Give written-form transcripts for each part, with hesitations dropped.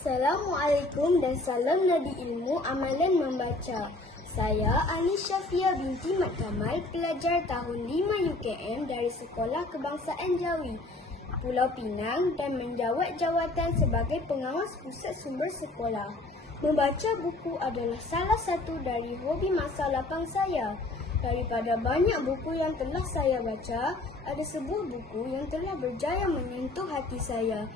Assalamualaikum dan salam Nadi Ilmu Amalan Membaca. Saya Anis Syafia binti Mat Kamal, pelajar tahun 5 UKM dari Sekolah Kebangsaan Jawi, Pulau Pinang dan menjawat jawatan sebagai pengawas pusat sumber sekolah. Membaca buku adalah salah satu dari hobi masa lapang saya. Daripada banyak buku yang telah saya baca, ada sebuah buku yang telah berjaya menyentuh hati saya,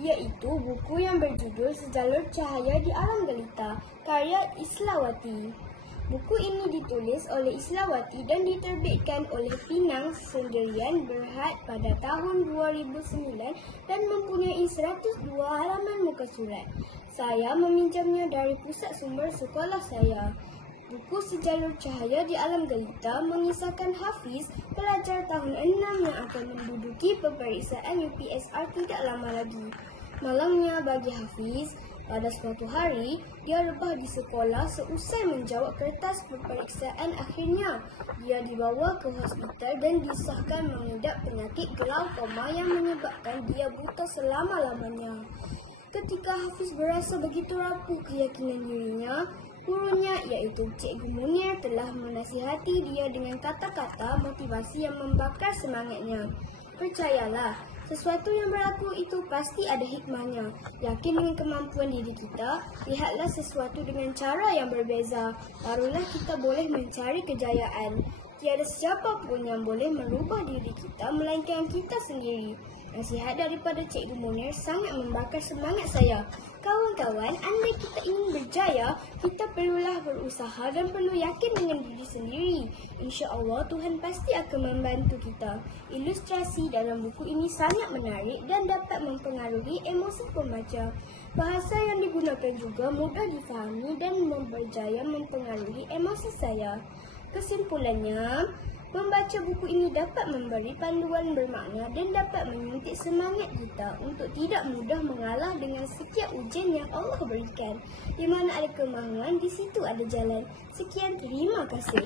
iaitu buku yang berjudul Sejalur Cahaya di Alam Gelita, karya Islawati. Buku ini ditulis oleh Islawati dan diterbitkan oleh Pinang Sendirian Berhad pada tahun 2009 dan mempunyai 102 halaman muka surat. Saya meminjamnya dari pusat sumber sekolah saya. Buku Sejalur Cahaya di Alam Gelita mengisahkan Hafiz, pelajar tahun 6 yang akan menduduki peperiksaan UPSR tidak lama lagi. Malangnya bagi Hafiz, pada suatu hari, dia rebah di sekolah seusai menjawab kertas peperiksaan akhirnya. Dia dibawa ke hospital dan disahkan mengidap penyakit glaukoma yang menyebabkan dia buta selama-lamanya. Ketika Hafiz berasa begitu rapuh keyakinan dirinya, gurunya iaitu Cikgu Munir telah menasihati dia dengan kata-kata motivasi yang membakar semangatnya. Percayalah, sesuatu yang berlaku itu pasti ada hikmahnya. Yakin dengan kemampuan diri kita, lihatlah sesuatu dengan cara yang berbeza. Barulah kita boleh mencari kejayaan. Tiada siapa pun yang boleh merubah diri kita melainkan kita sendiri. Nasihat daripada Cikgu Munir sangat membakar semangat saya. Kawan-kawan, andai kita ingin berjaya, kita perlulah berusaha dan perlu yakin dengan diri sendiri. InsyaAllah Tuhan pasti akan membantu kita. Ilustrasi dalam buku ini sangat menarik dan dapat mempengaruhi emosi pembaca. Bahasa yang digunakan juga mudah difahami dan berjaya mempengaruhi emosi saya. Kesimpulannya, membaca buku ini dapat memberi panduan bermakna dan dapat menyuntik semangat kita untuk tidak mudah mengalah dengan setiap ujian yang Allah berikan. Di mana ada kemahuan, di situ ada jalan. Sekian, terima kasih.